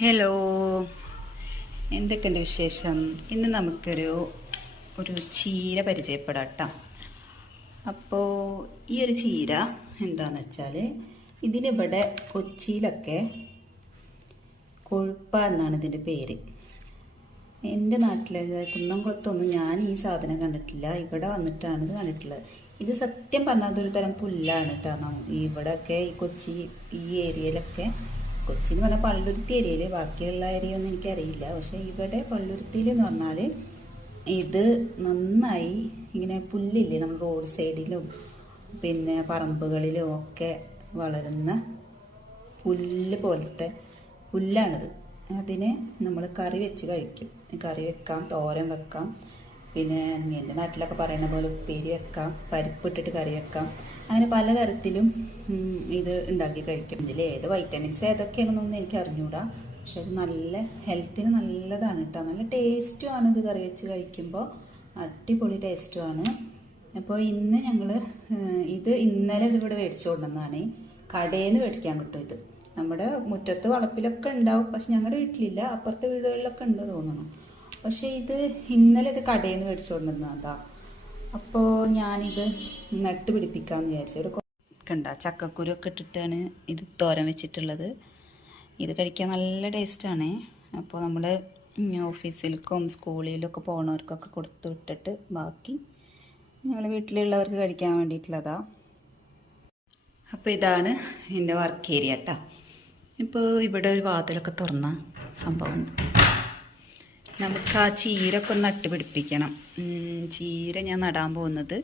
Hello എന്തൊക്കെയുണ്ട് വിശേഷം? ഇന്ന് നമുക്കൊരു ഒരു ചീര പരിചയപ്പെടാം കേട്ടോ. അപ്പോൾ ഈ ഒരു ചീര എന്താണെന്ന് വെച്ചാൽ ഇതിനിവിടെ കൊച്ചിയിലൊക്കെ കൊഴുപ്പ എന്നാണ് ഇതിന്റെ പേര്. എന്റെ നാട്ടിലെ കുന്നംകുളത്തൊന്നും ഞാൻ ഈ സാധനം കണ്ടിട്ടില്ല. ഇവിടെ വന്നിട്ടാണ് ഇത് കണ്ടിട്ടുള്ളത്. ഇത് സത്യം പറഞ്ഞാൽ അതൊരു തരം പുല്ലാണ് കേട്ടോ. ഇവിടെയൊക്കെ ഈ കൊച്ചി ഈ ഏരിയയിലൊക്കെ കൊച്ചി എന്ന് പറഞ്ഞാൽ പള്ളുരുത്തി ഏരിയയിൽ ബാക്കിയുള്ള ഏരിയ ഒന്നും എനിക്കറിയില്ല. പക്ഷേ ഇവിടെ പള്ളുരുത്തിയിൽ എന്ന് പറഞ്ഞാൽ ഇത് നന്നായി ഇങ്ങനെ പുല്ലില്ലേ? നമ്മൾ റോഡ് സൈഡിലും പിന്നെ പറമ്പുകളിലും ഒക്കെ വളരുന്ന പുല്ല് പോലത്തെ പുല്ലാണിത്. അതിനെ നമ്മൾ കറി വെച്ച് കഴിക്കും. കറി വെക്കാം തോരൻ വെക്കാം. പിന്നെ എന്റെ നാട്ടിലൊക്കെ പറയുന്ന പോലെ ഉപ്പേരി വെക്കാം പരിപ്പിട്ടിട്ട് കറി വെക്കാം. അങ്ങനെ പലതരത്തിലും ഇത് ഉണ്ടാക്കി കഴിക്കും. ഇതിൽ ഏത് വൈറ്റമിൻസ് ഏതൊക്കെയാണെന്നൊന്നും എനിക്ക് അറിഞ്ഞുകൂടാ പക്ഷെ അത് നല്ല ഹെൽത്തിന് നല്ലതാണ് കേട്ടോ നല്ല ടേസ്റ്റുമാണ് ഇത് കറി വെച്ച് കഴിക്കുമ്പോൾ അടിപൊളി ടേസ്റ്റുമാണ് അപ്പോൾ ഇന്ന് ഞങ്ങൾ ഇത് ഇന്നലെ ഇതിവിടെ മേടിച്ചു കൊണ്ടുവന്നതാണ്. കടയിൽ നിന്ന് മേടിക്കാൻ കിട്ടും ഇത്. നമ്മുടെ മുറ്റത്ത് വളപ്പിലൊക്കെ ഉണ്ടാവും. പക്ഷെ ഞങ്ങളുടെ വീട്ടിലില്ല. അപ്പുറത്തെ വീടുകളിലൊക്കെ ഉണ്ട് തോന്നുന്നു. പക്ഷേ ഇത് ഇന്നലെ ഇത് കടയിൽ നിന്ന് മേടിച്ചു കൊണ്ടുവന്നതാ. അപ്പോൾ ഞാനിത് നട്ട് പിടിപ്പിക്കാമെന്ന് വിചാരിച്ചു. ഒരു കണ്ട ചക്കക്കുരു ഒക്കെ ഇട്ടിട്ടാണ് ഇത് തോരൻ വെച്ചിട്ടുള്ളത്. ഇത് കഴിക്കാൻ നല്ല ടേസ്റ്റാണ്. അപ്പോൾ നമ്മൾ ഓഫീസിലേക്കും സ്കൂളിലൊക്കെ പോണവർക്കൊക്കെ കൊടുത്തു വിട്ടിട്ട് ബാക്കി ഞങ്ങൾ വീട്ടിലുള്ളവർക്ക് കഴിക്കാൻ വേണ്ടിയിട്ടുള്ളതാ. അപ്പോൾ ഇതാണ് എന്റെ വർക്ക് ഏരിയ കേട്ടോ. ഇപ്പോൾ ഇവിടെ ഒരു വാതിലൊക്കെ തുറന്ന സംഭവമുണ്ട് നമുക്ക് ആ ചീരൊക്കെ ഒന്ന് നട്ട് പിടിപ്പിക്കണം ഉം, ചീര ഞാൻ നടാൻ പോകുന്നത്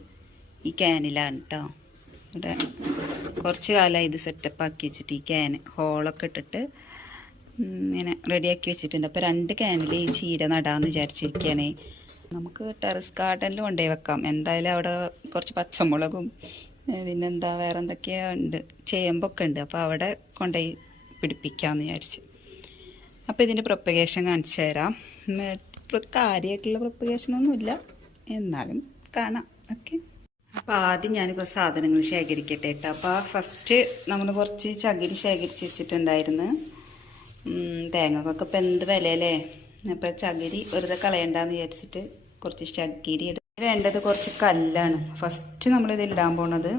ഈ ക്യാനിലാണ് കേട്ടോ ഇവിടെ കുറച്ച് കാലമായി ഇത് സെറ്റപ്പ് ആക്കി വെച്ചിട്ട് ഈ ക്യാൻ ഹോളൊക്കെ ഇട്ടിട്ട് ഇങ്ങനെ റെഡിയാക്കി വെച്ചിട്ടുണ്ട്. അപ്പോൾ രണ്ട് ക്യാനിൽ ഈ ചീര നടാമെന്ന് വിചാരിച്ചിരിക്കുകയാണേ നമുക്ക് ടെറസ് ഗാർഡനിൽ കൊണ്ടുപോയി വെക്കാം. എന്തായാലും അവിടെ കുറച്ച് പച്ചമുളകും പിന്നെന്താ വേറെ എന്തൊക്കെയോ ഉണ്ട്. ചേമ്പൊക്കെ ഉണ്ട്. അപ്പോൾ അവിടെ കൊണ്ടുപോയി പിടിപ്പിക്കാമെന്ന് വിചാരിച്ച്. അപ്പോൾ ഇതിന്റെ പ്രൊപ്പഗേഷൻ കാണിച്ചു തരാം. കാര്യമായിട്ടുള്ള പ്രൊപ്പഗേഷനൊന്നുമില്ല എന്നാലും കാണാം. ഓക്കെ അപ്പോൾ ആദ്യം ഞാൻ കുറച്ച് സാധനങ്ങൾ ശേഖരിക്കട്ടെ കേട്ടോ അപ്പോൾ ഫസ്റ്റ് നമ്മൾ കുറച്ച് ചകിരി ശേഖരിച്ച് വെച്ചിട്ടുണ്ടായിരുന്നു. തേങ്ങക്കൊക്കെ ഇപ്പം എന്ത് വിലയല്ലേ? അപ്പോൾ ചകിരി വെറുതെ കളയണ്ടെന്ന് വിചാരിച്ചിട്ട് കുറച്ച് ചകിരി ഇടും വേണ്ടത് കുറച്ച് കല്ലാണ്. ഫസ്റ്റ് നമ്മൾ ഇടാൻ പോണത്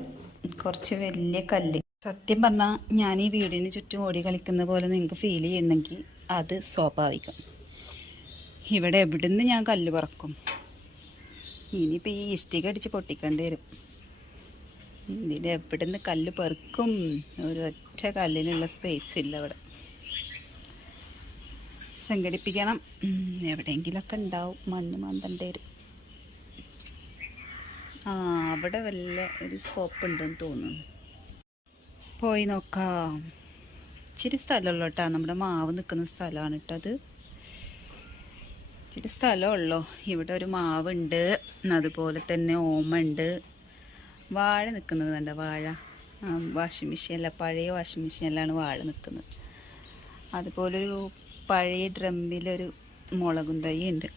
കുറച്ച് വലിയ കല്ല്. സത്യം പറഞ്ഞാൽ ഞാൻ ഈ വീടിന് ചുറ്റും ഓടി കളിക്കുന്ന പോലെ നിങ്ങൾക്ക് ഫീൽ ചെയ്യണമെങ്കിൽ അത് സ്വാഭാവികം. ഇവിടെ എവിടുന്ന് ഞാൻ കല്ല് പറക്കും? ഇനിയിപ്പോൾ ഈ ഇഷ്ടിക അടിച്ച് പൊട്ടിക്കേണ്ടി വരും. ഇതിന്റെ എവിടുന്ന് കല്ല് പെറുക്കും? ഒരു ഒറ്റ കല്ലിനുള്ള സ്പേസ് ഇല്ല ഇവിടെ. സംഘടിപ്പിക്കണം. എവിടെയെങ്കിലൊക്കെ ഉണ്ടാവും. മണ്ണ് മാന്തേണ്ടി വരും. ആ അവിടെ വല്ല ഒരു സ്കോപ്പ് ഉണ്ടെന്ന് തോന്നുന്നു. പോയി നോക്കാം. ഇച്ചിരി സ്ഥലമുള്ളൂ കേട്ടോ നമ്മുടെ മാവ് നിൽക്കുന്ന സ്ഥലമാണ് കേട്ടോ അത് ഇച്ചിരി സ്ഥലമുള്ളൂ. ഇവിടെ ഒരു മാവുണ്ട്. അതുപോലെ തന്നെ ഓമുണ്ട് വാഴ നിൽക്കുന്നത് കണ്ട? വാഴ. വാഷിംഗ് മെഷീനല്ല പഴയ വാഷിംഗ് മെഷീനിലാണ് വാഴ നിൽക്കുന്നത്. അതുപോലെ ഒരു പഴയ ഡ്രമ്മിലൊരു മുളകും തൈ ഉണ്ട്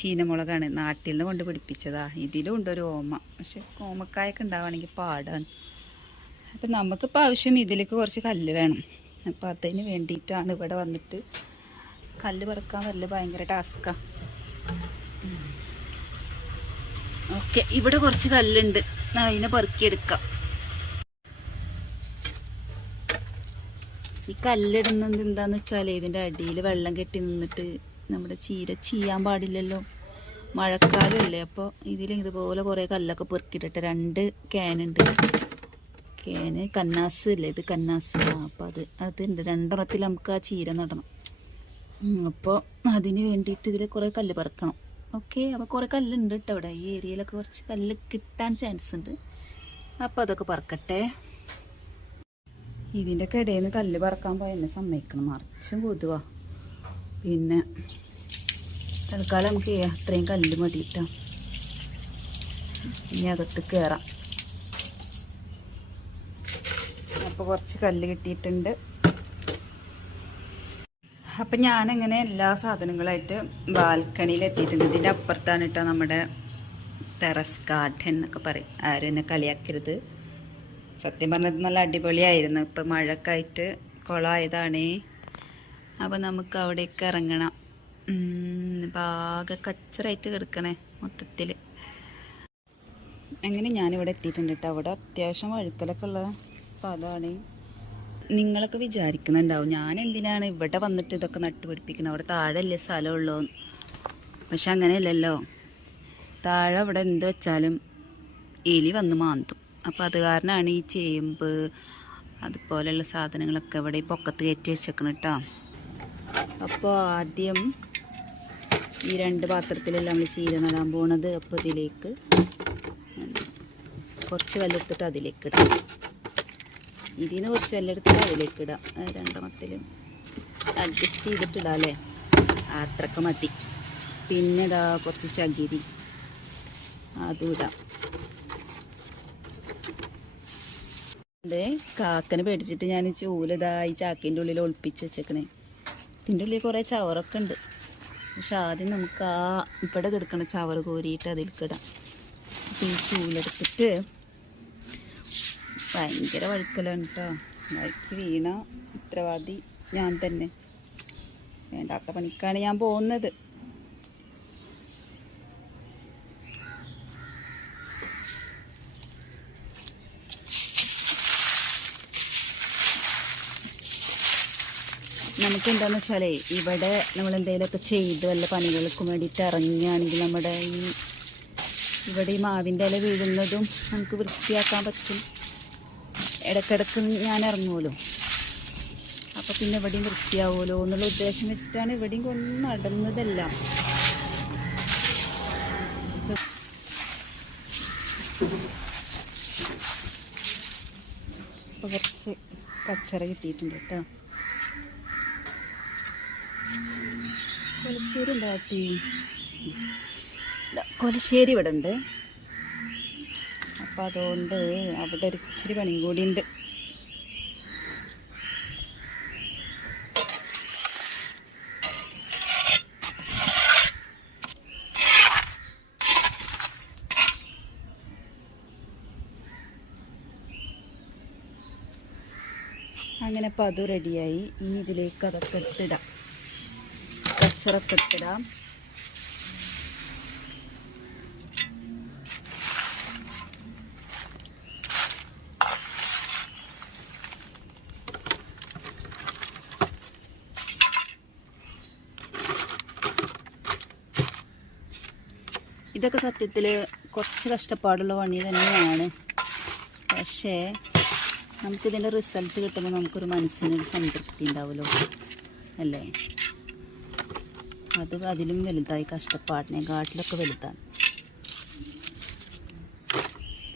ചീനമുളകാണ്. നാട്ടിൽ നിന്ന് കൊണ്ട് പിടിപ്പിച്ചതാ. ഇതിലും ഉണ്ട് ഒരു ഓമ. പക്ഷെ ഓമക്കായൊക്കെ ഉണ്ടാവുകയാണെങ്കിൽ പാടാണ്. അപ്പം നമുക്കിപ്പോൾ ആവശ്യം ഇതിലേക്ക് കുറച്ച് കല്ല് വേണം. അപ്പോൾ അതിന് വേണ്ടിയിട്ടാണ് ഇവിടെ വന്നിട്ട് കല്ല് പറക്കാൻ വല്ല ഭയങ്കര ടാസ്ക്കാണ് ഓക്കെ ഇവിടെ കുറച്ച് കല്ലുണ്ട്. അതിനെ പെറുക്കിയെടുക്കാം. ഈ കല്ലിടുന്നത് എന്താന്ന് വെച്ചാൽ ഇതിന്റെ അടിയിൽ വെള്ളം കെട്ടി നിന്നിട്ട് നമ്മുടെ ചീര ചീയാൻ പാടില്ലല്ലോ. മഴക്കാലമല്ലേ അപ്പോൾ ഇതിൽ ഇതുപോലെ കുറേ കല്ലൊക്കെ പെറുക്കിയിട്ടിട്ട് രണ്ട് ക്യാനുണ്ട് ക്യാന് കന്നാസ് അല്ലേ ഇത് കന്നാസ്. അപ്പോൾ അത് അതുണ്ട്. രണ്ടെണ്ണത്തിൽ നമുക്ക് ആ ചീര നടണം. അപ്പോൾ അതിന് വേണ്ടിയിട്ട് ഇതിൽ കുറേ കല്ല് പറക്കണം. ഓക്കെ അപ്പോൾ കുറേ കല്ലുണ്ട് കേട്ടോ ഇവിടെ. ഈ ഏരിയയിലൊക്കെ കുറച്ച് കല്ല് കിട്ടാൻ ചാൻസ് ഉണ്ട്. അപ്പോൾ അതൊക്കെ പറക്കട്ടെ. ഇതിന്റെ ഇടയിൽ നിന്ന് കല്ല് പറക്കാൻ പോയി എന്നെ സമ്മതിക്കണം. മറിച്ചും പൊതുവാ പിന്നെ തൽക്കാലം നമുക്ക് അത്രയും കല്ല് മതിയിട്ടാ ഇനി അകത്ത് കയറാം അപ്പോൾ കുറച്ച് കല്ല് കിട്ടിയിട്ടുണ്ട്. അപ്പം ഞാനങ്ങനെ എല്ലാ സാധനങ്ങളായിട്ട് ബാൽക്കണിയിൽ എത്തിയിട്ടുണ്ട് ഇതിന്റെ അപ്പുറത്താണ് കേട്ടോ നമ്മുടെ ടെറസ് ഗാർഡൻ എന്നൊക്കെ പറയും. ആരും എന്നെ കളിയാക്കരുത്. സത്യം പറഞ്ഞത് നല്ല അടിപൊളിയായിരുന്നു. ഇപ്പം മഴയൊക്കെ ആയിട്ട് കുളമായതാണേ അപ്പോൾ നമുക്ക് അവിടേക്ക് ഇറങ്ങണം. ആകെ കച്ചറായിട്ട് കിടക്കണേ മൊത്തത്തിൽ അങ്ങനെ ഞാനിവിടെ എത്തിയിട്ടുണ്ട് കേട്ടോ. അവിടെ അത്യാവശ്യം വഴുക്കലൊക്കെ ഉള്ള സ്ഥലമാണ് നിങ്ങളൊക്കെ വിചാരിക്കുന്നുണ്ടാവും ഞാൻ എന്തിനാണ് ഇവിടെ വന്നിട്ട് ഇതൊക്കെ നട്ടുപിടിപ്പിക്കുന്നത് അവിടെ താഴെയല്ലേ സ്ഥലമുള്ളൂ. പക്ഷെ അങ്ങനെയല്ലല്ലോ. താഴെ അവിടെ എന്ത് വെച്ചാലും എലി വന്ന് മാന്തും. അപ്പോൾ അത് കാരണമാണ് ഈ ചേമ്പ് അതുപോലെയുള്ള സാധനങ്ങളൊക്കെ ഇവിടെ ഈ പൊക്കത്ത് കയറ്റി വെച്ചേക്കണം കേട്ടോ അപ്പോൾ ആദ്യം ഈ രണ്ട് പാത്രത്തിലെല്ലാം നമ്മൾ ചീര നടാൻ പോണത് അപ്പോൾ ഇതിലേക്ക് കുറച്ച് വെല്ലെടുത്തിട്ട് അതിലേക്ക് ഇടാം. ഇതിൽ നിന്ന് കുറച്ച് എല്ലായിടത്തും അതിലേക്ക് ഇടാം രണ്ടെണ്ണത്തിലും അഡ്ജസ്റ്റ് ചെയ്തിട്ടിടാം അല്ലേ? അത്രയ്ക്ക് മതി. പിന്നെ ഇതാ കുറച്ച് ചകിരി. അതും ഇടാം. കാക്കനെ പേടിച്ചിട്ട് ഞാൻ ചൂലിതാ ഈ ചാക്കിന്റെ ഉള്ളിൽ ഒളിപ്പിച്ച് വെച്ചേക്കണേ. ഇതിന്റെ ഉള്ളിൽ കുറേ ചവറൊക്കെ ഉണ്ട്. പക്ഷെ ആദ്യം നമുക്ക് ആ ഇവിടെ കിടക്കണ ചവറ് കോരിയിട്ട് അതിൽക്കിടാം അപ്പം ഈ ചൂലെടുത്തിട്ട് ഭയങ്കര വഴുക്കലാണ് കേട്ടോ വഴുക്കി വീണ ഉത്തരവാദി ഞാൻ തന്നെ. വേണ്ടാത്ത പണിക്കാണ് ഞാൻ പോകുന്നത്. നമുക്ക് എന്താണെന്ന് വെച്ചാലേ ഇവിടെ നമ്മൾ എന്തെങ്കിലുമൊക്കെ ചെയ്ത് വല്ല പണികൾക്കും വേണ്ടിയിട്ട് ഇറങ്ങുകയാണെങ്കിൽ നമ്മുടെ ഈ ഇവിടെ ഈ മാവിന്റെ ഇല വീഴുന്നതും നമുക്ക് വൃത്തിയാക്കാൻ പറ്റും. ഇടയ്ക്കിടയ്ക്ക് ഞാൻ ഇറങ്ങുമല്ലോ. അപ്പോൾ പിന്നെ ഇവിടെയും വൃത്തിയാവുമല്ലോ എന്നുള്ള ഉദ്ദേശം വെച്ചിട്ടാണ് ഇവിടെയും കൊണ്ട് നടന്നതെല്ലാം. ഇപ്പോൾ കുറച്ച് കച്ചറ കിട്ടിയിട്ടുണ്ട് കേട്ടോ. കൊലശ്ശേരി എന്താ കാട്ടി? ദാ കൊലശ്ശേരി ഇവിടെ ഉണ്ട്. അപ്പം അതുകൊണ്ട് അവിടെ ഒരു ഇച്ചിരി പണിയും ഉണ്ട് അങ്ങനെ അപ്പം അത് റെഡിയായി ഇനി ഇതിലേക്ക് അതൊക്കെ ഇട്ടിടാം. കച്ചറൊക്കെ ഇട്ടിടാം. ഇതൊക്കെ സത്യത്തിൽ കുറച്ച് കഷ്ടപ്പാടുള്ള പണി തന്നെയാണ്. പക്ഷേ നമുക്കിതിന്റെ റിസൾട്ട് കിട്ടുമ്പോൾ നമുക്കൊരു മനസ്സിനൊരു സംതൃപ്തി ഉണ്ടാവുമല്ലോ അല്ലേ? അത് അതിലും വലുതായി കഷ്ടപ്പാടിനെക്കാട്ടിലൊക്കെ വലുതാണ്.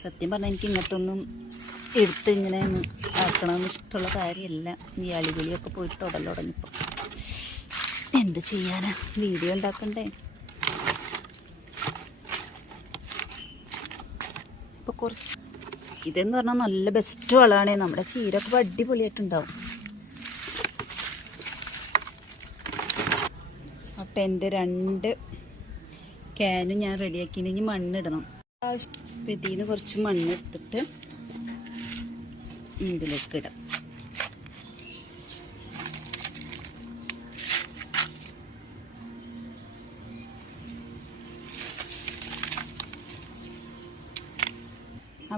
സത്യം പറഞ്ഞാൽ എനിക്ക് ഇങ്ങനത്തൊന്നും എടുത്ത് ഇങ്ങനെ ആക്കണമെന്ന് ഇഷ്ടമുള്ള കാര്യമല്ല. ഈ അളിവിളിയൊക്കെ പോയിട്ട് തുടൽ തുടങ്ങിയപ്പോൾ എന്ത് ചെയ്യാനാ? വീഡിയോ ഉണ്ടാക്കണ്ടേ? കുറച്ച് ഇതെന്ന് പറഞ്ഞാൽ നല്ല ബെസ്റ്റ് വളമാണ് നമ്മുടെ ചീരൊക്കെ അടിപൊളിയായിട്ടുണ്ടാവും. അപ്പം എന്റെ രണ്ട് ക്യാനും ഞാൻ റെഡിയാക്കി ഇനി മണ്ണിടണം അപ്പം ഇതിൽ നിന്ന് കുറച്ച് മണ്ണെടുത്തിട്ട് ഇതിലേക്ക് ഇടാം.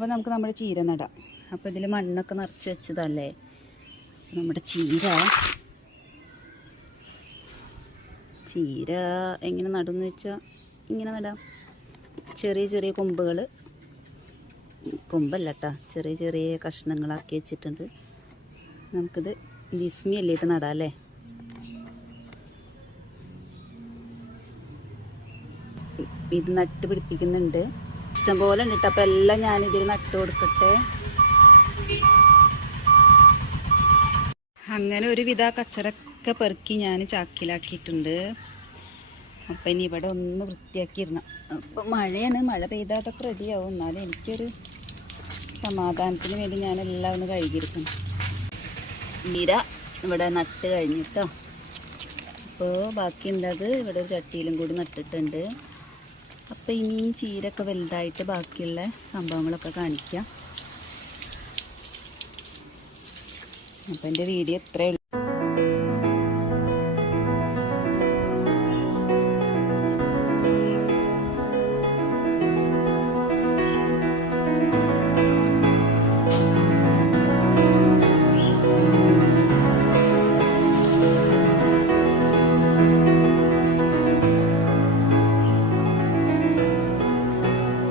അപ്പോൾ നമുക്ക് നമ്മുടെ ചീര നടാം. അപ്പോൾ ഇതിൽ മണ്ണൊക്കെ നിറച്ച് വെച്ചതല്ലേ? നമ്മുടെ ചീര. ചീര എങ്ങനെ നടുമെന്ന് വെച്ചാൽ ഇങ്ങനെ നടാം. ചെറിയ ചെറിയ കൊമ്പുകൾ കൊമ്പല്ല കേട്ടോ ചെറിയ ചെറിയ കഷ്ണങ്ങളാക്കി വെച്ചിട്ടുണ്ട്. നമുക്കിത് വിസ്മി അല്ലിട്ട് നടാം അല്ലേ? ഇത് നട്ട് പിടിപ്പിക്കുന്നുണ്ട്. ഇഷ്ടംപോലെ ഉണ്ട് അപ്പം എല്ലാം ഞാനിതിൽ നട്ട് കൊടുക്കട്ടെ. അങ്ങനെ ഒരു വിധ കച്ചറൊക്കെ പെറുക്കി ഞാൻ ചാക്കിലാക്കിയിട്ടുണ്ട്. അപ്പം ഇനി ഇവിടെ ഒന്ന് വൃത്തിയാക്കിയിരുന്ന അപ്പം മഴയാണ്. മഴ പെയ്താൽ അതൊക്കെ റെഡിയാവും. എന്നാലും എനിക്കൊരു സമാധാനത്തിന് വേണ്ടി ഞാൻ എല്ലാം ഒന്ന് കഴുകിയിരിക്കണം നീര ഇവിടെ നട്ട് കഴിഞ്ഞിട്ടോ. അപ്പോൾ ബാക്കിയുണ്ടത് ഇവിടെ ഒരു ചട്ടിയിലും കൂടി നട്ടിട്ടുണ്ട്. അപ്പോൾ ഇനിയും ചീരൊക്കെ വലുതായിട്ട് ബാക്കിയുള്ള സംഭവങ്ങളൊക്കെ കാണിക്കാം. അപ്പോൾ എന്റെ വീഡിയോ ഇത്രയേ